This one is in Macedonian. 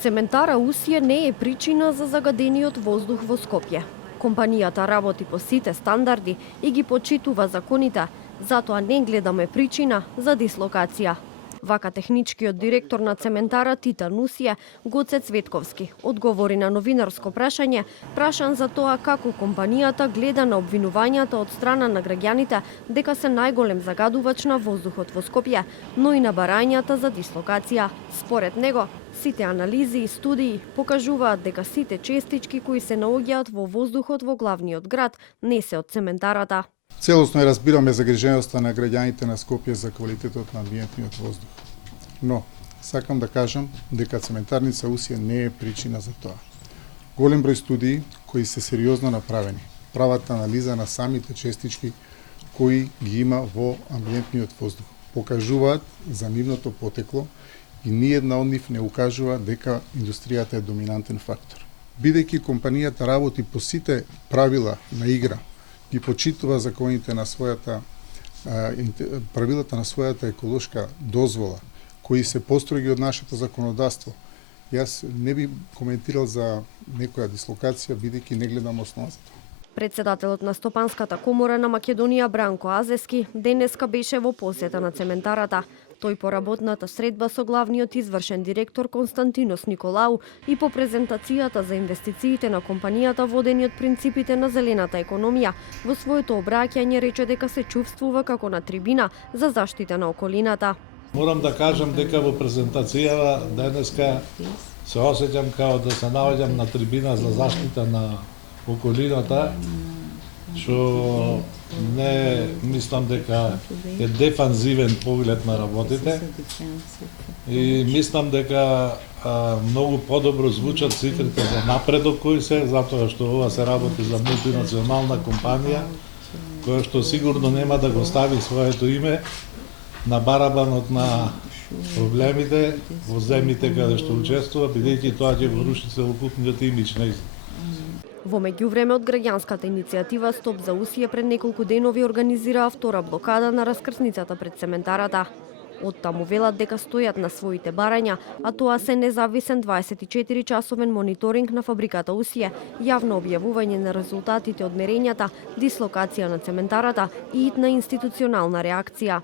Цементара Усие не е причина за загадениот воздух во Скопје. Компанијата работи по сите стандарди и ги почитува законите, затоа не гледаме причина за дислокација. Вака техничкиот директор на цементара Титан Усие, Гоце Цветковски, одговори на новинарско прашање, прашан за тоа како компанијата гледа на обвинувањата од страна на граѓаните дека се најголем загадувач на воздухот во Скопје, но и на барањата за дислокација. Според него, сите анализи и студии покажуваат дека сите честички кои се наоѓаат во воздухот во главниот град не се од цементарата. Целосно ја разбираме загриженоста на граѓаните на Скопје за квалитетот на амбиентниот воздух. Но, сакам да кажам дека цементарница Усие не е причина за тоа. Голем број студии кои се сериозно направени, прават анализа на самите честички кои ги има во амбиентниот воздух, покажуваат за нивното потекло и ниедна од нив не укажува дека индустријата е доминантен фактор. Бидејќи компанијата работи по сите правила на игра, ги почитува законите на својата правилата на својата еколошка дозвола, кои се построги од нашето законодавство. Јас не би коментирал за некоја дислокација, бидејќи не гледам основа за тоа. Председателот на Стопанската комора на Македонија Бранко Азески денеска беше во посета на цементарата. Тој по работната средба со главниот извршен директор Константинос Николау и по презентацијата за инвестициите на компанијата водени од принципите на зелената економија, во своето обраќање рече дека се чувствува како на трибина за заштита на околината. Морам да кажам дека во презентацијава денеска се осеќам како да се наоѓам на трибина за заштита на околината, што не мислам дека е дефанзивен поглед на работите и мислам дека многу подобро звучат цифрите за напредок кои се, затоа што ова се работи за мултинационална компанија, која што сигурно нема да го стави своето име на барабанот на проблемите во земјите каде што учествува, бидејќи тоа ќе го руши целокупниот имидж на изглед. Во меѓувреме од граѓанската иницијатива Стоп за Усие пред неколку денови организираа втора блокада на раскрсницата пред цементарата. Од таму велат дека стојат на своите барања, а тоа се независен 24-часовен мониторинг на фабриката Усие, јавно објавување на резултатите од мерењата, дислокација на цементарата и итна институционална реакција.